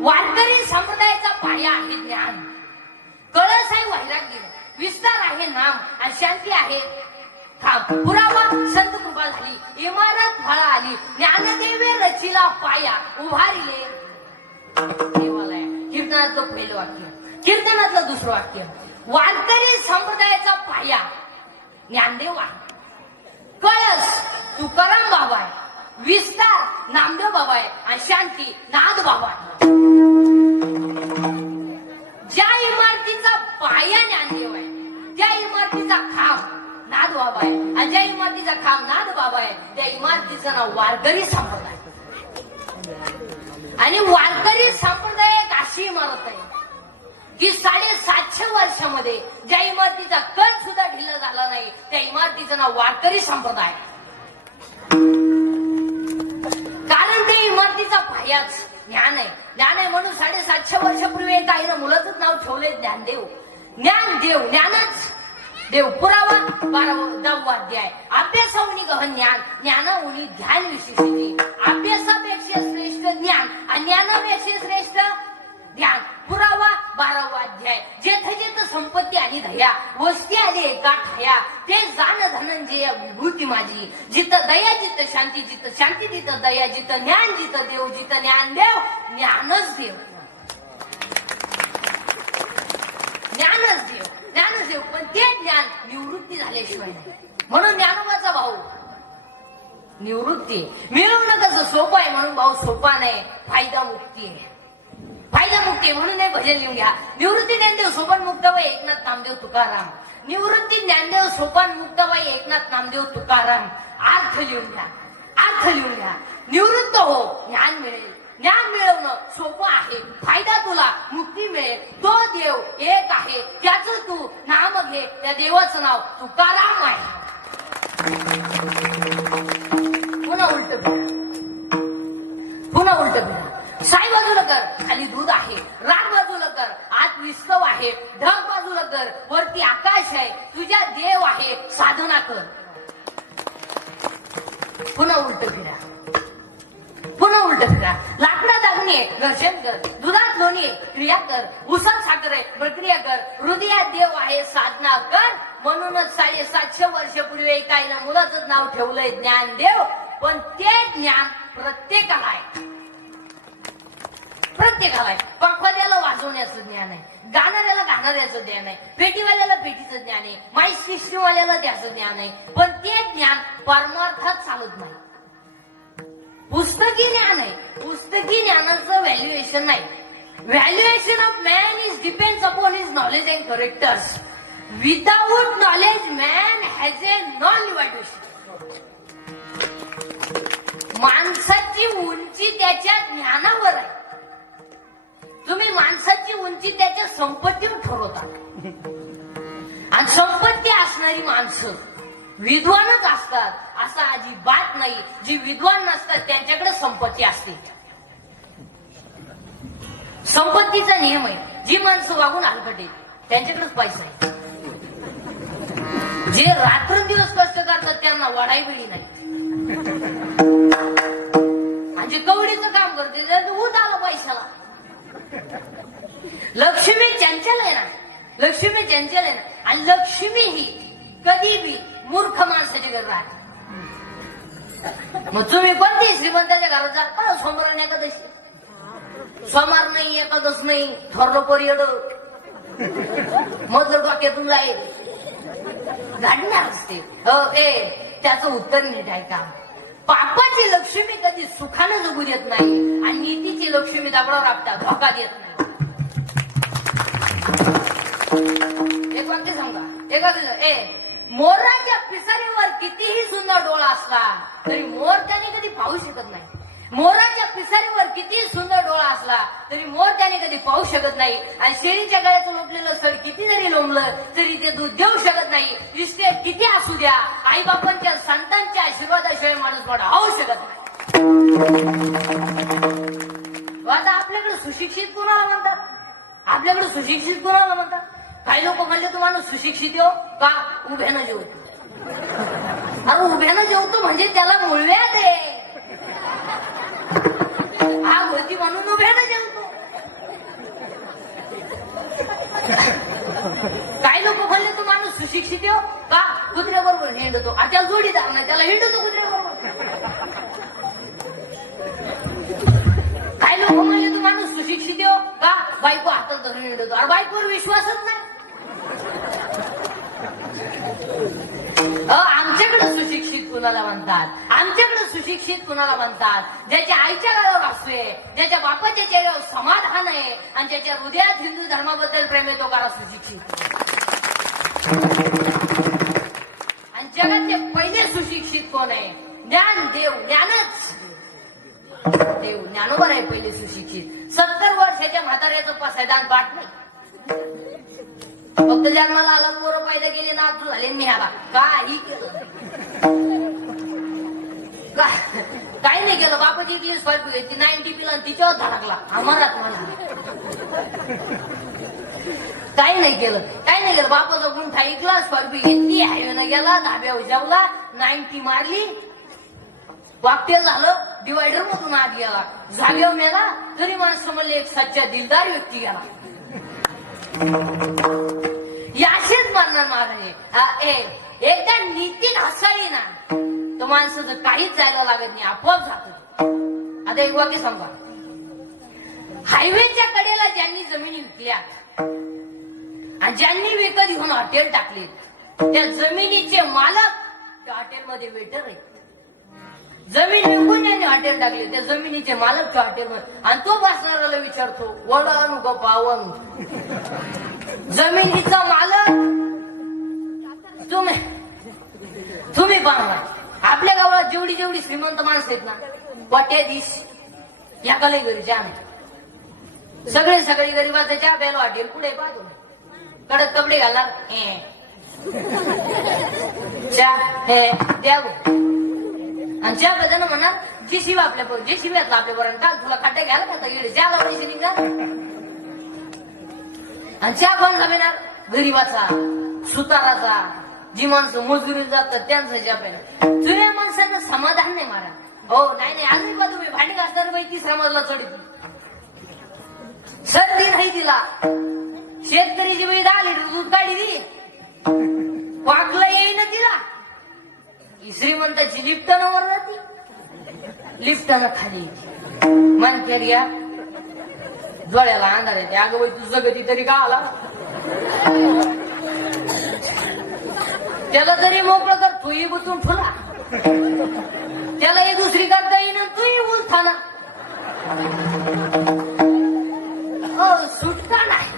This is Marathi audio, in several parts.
वारकरी संप्रदायाचा पाया आहे ज्ञान. कळस आहे वैराग्य. विस्तार आहे नाम आणि शांती आहे पुरावा संत कृपा झाली. इमारत फळा आली. ज्ञानदेवे रचिला पाया. उभारिले देवालय. कीर्तनातलं पहिलं वाक्य. कीर्तनातलं दुसरं वाक्य. वारकरी संप्रदायाचा पाया. ज्ञानदेव. आहे कळस तुकाराम बाबा आहे. विस्तार नामदेव बाबा आहे आणि शांती नाद बाबा आहे. ज्या इमारतीचा पाया ज्ञानदेव आहे त्या इमारतीचा खांब नाद बाबा आहे. आणि ज्या इमारतीचा खांब नाद बाबा आहे त्या इमारतीचं नाव वारकरी संप्रदाय. आणि वारकरी संप्रदाय एक अशी इमारत आहे की साडेसातशे वर्षामध्ये ज्या इमारतीचा कण सुद्धा ढिला झाला नाही त्या इमारतीचं नाव वारकरी संप्रदाय. कारण इमारतीचा पायाच ज्ञान आहे. ज्ञान आहे म्हणून साडेसातशे वर्षापूर्वी एका आईनं मुलाचंच नाव ठेवले ज्ञानदेव. ज्ञानदेव ज्ञानच. देव पुरावा बारावा दहावा अभ्यासावणी गहन ज्ञान ज्ञानावनी ध्यान विशेष अभ्यासापेक्षा श्रेष्ठ ज्ञान आणि ज्ञानापेक्षा श्रेष्ठ ध्यान. पुरावा बारावा अध्याय. जेथ जेथ संपत्ती आणि धया वस्ती आली एका ठाया. ते जाण धनंजय विभूती माझी. जित दया जित शांती जित शांती जित दया जित ज्ञान जित देव जित ज्ञान देव ज्ञानच देव. ज्ञानच देव. ज्ञानच देव. पण ते ज्ञान निवृत्ती झाल्याशिवाय म्हणून ज्ञानोबाचा भाऊ निवृत्ती. मिळवणं कसं सोपं आहे म्हणून भाऊ सोपा नाही. फायदा मुक्ती आहे. फायदा मुक्ती आहे म्हणून हे भजन लिहून घ्या निवृत्ती ज्ञानदेव सोपान मुक्ताबाई एकनाथ नामदेव तुकाराम निवृत्ती ज्ञानदेव सोपान मुक्ताबाई एकनाथ नामदेव तुकाराम अर्थ लिहून घ्या अर्थ लिहून घ्या निवृत्त हो ज्ञान मिळेल ज्ञान मिळवणं सोपं आहे फायदा तुला मुक्ती मिळेल तो देव एक आहे त्याचं तू नाम घे त्या देवाचं नाव तुकाराम आहे पुन्हा उलट पुन्हा उलट फिरा साई बाजूला कर. खाली दूध आहे. रान बाजूला कर. आत विस्कव आहे. ढग बाजूला कर. वरती आकाश आहे. तुझ्या देव आहे. साधना कर. पुन्हा उलट फिरा. पुन्हा उलट फिरा. लाकडा दागणी घर्षण कर. दुधात लोणी क्रिया कर. उसात साखर आहे. प्रक्रिया कर. हृदयात देव आहे. साधना कर. म्हणूनच साडे सातशे वर्षापूर्वी एका मुलाचं नाव ठेवलंय ज्ञानदेव. पण ते ज्ञान प्रत्येकाला आहे. प्रत्येकाला आहे. पखवाद्याला वाजवण्याचं ज्ञान आहे. गाणाऱ्याला गाणाऱ्याचं ज्ञान आहे. पेटीवाल्याला पेटीचं ज्ञान आहे. माई सिस्टीमवाल्याला त्याचं ज्ञान आहे. पण ते ज्ञान परमार्थात चालत नाही. पुस्तकी ज्ञान आहे. पुस्तकी ज्ञानाचं व्हॅल्युएशन नाही. Valuation of man is depends upon his knowledge and characters without knowledge man has a non valuation माणसाची उंची त्याच्या ज्ञानावर आहे. तुम्ही माणसाची उंची त्याच्या संपत्तीवर ठरवता. आणि संपत्ती असणारी माणसं विद्वानच असतात असं अजिबात नाही. जी विद्वान नसतात त्यांच्याकडे संपत्ती असते. संपत्तीचा नियम आहे. जी माणसं वागून हलकटे त्यांच्याकडेच पैसा आहे. जे रात्रंदिवस कष्ट करतात त्यांना वडाई वेळी नाही. आणि जे कवडीचं काम करते त्याला ऊत आलं पैशाला. लक्ष्मी चंचल आहे ना? लक्ष्मी चंचल आहे ना? आणि लक्ष्मी ही कधी बी मूर्ख माणसाच्या घर राहते. मग तुम्ही कोणती श्रीमंताच्या घरात जा? पण सोमवार आणि एकादशी. सोमवार नाही एकादश नाही थोरलं येड. मधलं डोक्यातून जाईल. घडणार असते. हो ए त्याचं उत्तर नीट आहे का पापाची लक्ष्मी कधी सुखानं जगू देत नाही आणि नीतीची लक्ष्मी दगडावर आपटा धोका देत नाही. एक वाक्य सांगा. एक ए मोराच्या पिसारीवर कितीही सुंदर डोळा असला तरी मोर त्याने कधी पाहू शकत नाही. मोराच्या पिसारीवर किती सुंदर डोळा असला तरी मोर त्याने कधी पाहू शकत नाही. आणि शेळीच्या गळ्यातून लोटलेलं सड किती जरी लोंबलं तरी ते दूध देऊ शकत नाही. इष्टे किती असू द्या आई बापांच्या संतांच्या आशीर्वादाशिवाय माणूस मोठा होऊ शकत नाही. आता आपल्याकडे सुशिक्षित कुणाला म्हणतात? आपल्याकडे सुशिक्षित कुणाला म्हणतात? काही लोक म्हणले तुम्हाला सुशिक्षित हो का? उभ्यानं जेवतो. अरे उभ्यानं जेवतो म्हणजे त्याला मुळव्या दे आग होती म्हणून उभ्यानं जेवतो काही लोक म्हणले तो माणूस सुशिक्षित हो का कुत्र्या बरोबर हिंडतो आणि त्याला जोडी दाव ना त्याला हिंडतो कुत्र्या बरोबर काही लोक म्हणले तो माणूस सुशिक्षित हो का बायको हातात धरून हिंडतो आणि बायकोवर विश्वासच नाही आमच्याकडे सुशिक्षित कुणाला म्हणतात आमच्याकडे सुशिक्षित कुणाला म्हणतात? ज्याच्या आईच्या गावावर असतोय ज्याच्या बापाच्या चेहऱ्यावर समाधान आहे आणि ज्याच्या हृदयात हिंदू धर्माबद्दल प्रेम आहे तो करा सुशिक्षित आणि जगातले पहिले सुशिक्षित कोण आहे? ज्ञान देव ज्ञानच. देव ज्ञानोबर आहे पहिले सुशिक्षित. सत्तर वर्षाच्या म्हाताऱ्याचं पसायदान पाठ नाही. फक्त जन्माला आलं पोरं पैदा गेले ना तू झाले मी ह्याला. काही केलं काय? नाही केलं बापाची एक दिवस फायदा घेतली नाईन्टी पिला आणि तिच्यावर धडकला अमरात म्हणा. काही नाही केलं काय नाही केलं. बापाचा गुंठा ऐकला स्पर्पी घेतली हायवेनं गेला धाब्यावर जेवला नाईन्टी मारली. वाकटेल झालं डिवायडर मधून आत गेला. झाल्यावर मेला तरी माणसं म्हणले एक सच्चा दिलदार व्यक्ती गेला. याशीच मारणार महाराज ए, एकदा नीती माणसाचं काहीच जायला लागत नाही आपोआप जात आता एक वाक्य सांगा हायवेच्या कडेला ज्यांनी जमिनी विकल्यात आणि ज्यांनी विकत घेऊन हॉटेल टाकले त्या जमिनीचे मालक त्या हॉटेलमध्ये वेटर आहेत. जमीन विकून त्यांनी हॉटेल टाकले त्या जमिनीचे मालक त्या हॉटेलमध्ये. आणि तो बसणाऱ्याला विचारतो वडन ग पावन? पाव जमिनीचा मालक तुम्ही तुम्ही बनवाय आपल्या गावात जेवढी जेवढी श्रीमंत माणसं आहेत ना वाट्याधीश या कलई घरी चहा नाही सगळे सगळे गरीबाचं चहा प्यायला वाटेल पुढे पाहतो? कडक कपडे घालणार हे. चहा हे द्या आणि चहा बदल म्हणणार जे शिव आपल्या बरोबर जे शिव्यातला आपल्या बरोबर काल तुला खड्डे घ्यायला का इकडे ज्या पैसे निघणार आणि चहा कोण जमिनार गरीबाचा सुताराचा. जी माणसं मजुरी जातात त्यांचं जपेन जुन्या माणसांना समाधान नाही मारा. हो नाही नाही अजून का तुम्ही भांडी घासणार बाई तिसऱ्या मजला चढित सर्दी नाही तिला. शेतकरीची बाई दहा लिटर दूध काढी दी वाकला येईना तिला. श्रीमंताची लिफ्टन वर जाती. लिफ्टन खाली. मन या. डोळ्याला अंधार येते. अगं बाई तू जगती तरी का आला? त्याला जरी मोकळं कर तुही बुतून फुला त्याला ही दुसरी करता येईन तुही तूही उलथाना हो, सुटका नाही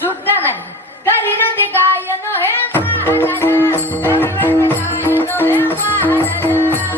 सुटका नाही करीन ते गायन हे महाराजा. करीन गायन हे महाराजा.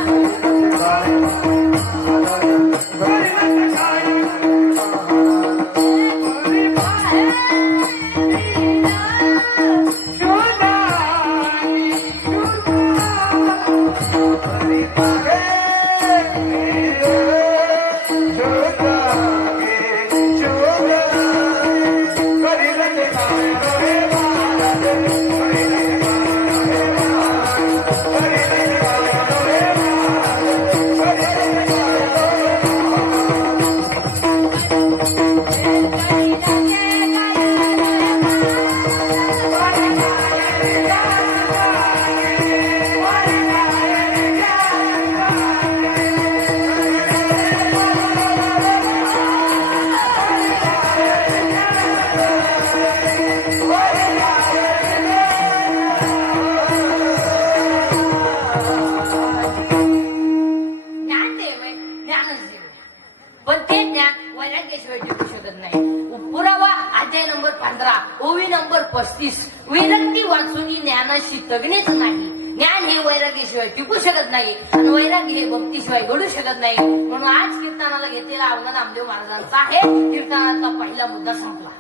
शिवाय टिकू शकत नाही. आणि वैरागी भक्ती भक्तीशिवाय घडू शकत नाही. म्हणून आज कीर्तनाला घेतलेला अवघा नामदेव महाराजांचा आहे. कीर्तनाचा पहिला मुद्दा संपला.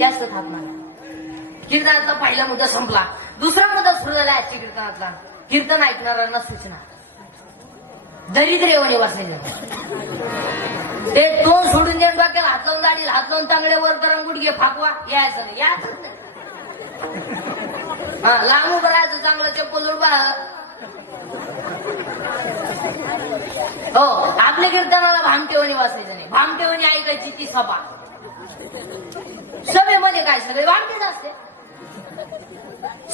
जास्त थांबणार कीर्तनाचा पहिला मुद्दा संपला. दुसरा मुद्दा सुरू झाला आजच्या कीर्तनातला. कीर्तन ऐकणाऱ्यांना सूचना. दरिद्र येऊन बसायचं ते तोंड सोडून देऊन डोक्याला हात लावून दाढी हात लावून तांगडे वर करून गुडघे फाकवा. यायचं नाही. यायचंच नाही. हा लांब उभं राहायचं चांगलं चप्पल हो आपल्या कीर्तनाला भामटेवणी वाचायचं नाही. भामटेवणी ऐकायची ती सभा. सभेमध्ये काय सगळे भामटेच असते.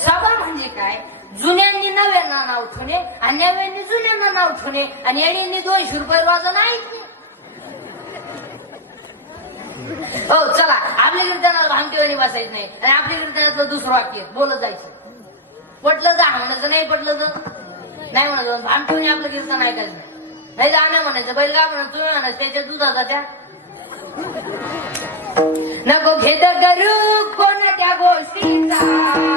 सभा म्हणजे काय? जुन्यांनी नव्यांना नाव ठेवणे आणि नव्यांनी जुन्यांना नाव ठेवणे आणि येण्यांनी दोनशे रुपये रोजा नाही हो चला. आपल्या कीर्तनाला भामटीवाणी बसायचं नाही आणि आपल्या कीर्तनातलं दुसरं वाक्य बोलत जायचं. पटलं जा म्हणायचं नाही पटलं तर. नाही म्हणायचं भामटीवाणी आपलं कीर्तन ऐकायचं नाही नाही तर म्हणायचं बैल काय म्हणायचं? तुम्ही म्हणायचं त्याच्या दुधाचा त्या नको घेत करू कोणत्या गोष्टीचा.